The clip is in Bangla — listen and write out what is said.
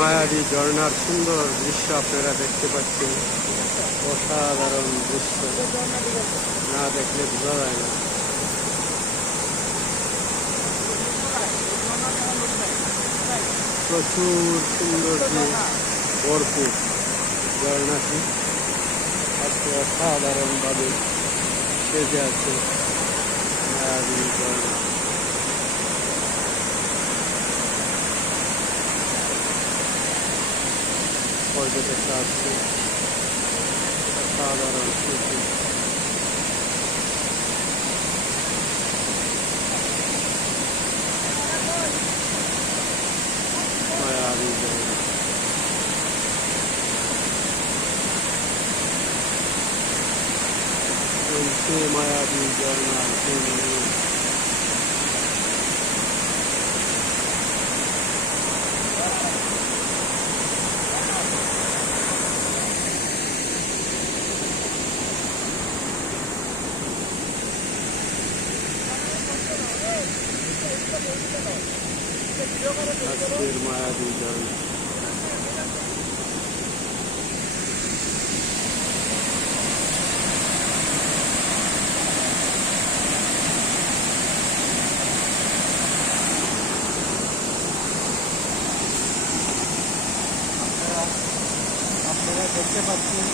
মায়াবী ঝর্ণার সুন্দর দৃশ্য আপনারা দেখতে পাচ্ছেন। অসাধারণ দৃশ্য। না দেখলে বোঝা যায় না। প্রচুর সৌন্দর্যে ভরপুর ঝর্ণাটি আজকে অসাধারণভাবে সেজে আছে মায়াবী ঝর্ণা। পর্যটকরা আসছে অসাধারণ সুন্দর মায়াবী ঝর্ণা চলছে মায়াবী ঝর্ণা সুন্দর আজকের মায়াবী ঝর্ণা আপনারা দেখতে পাচ্ছেন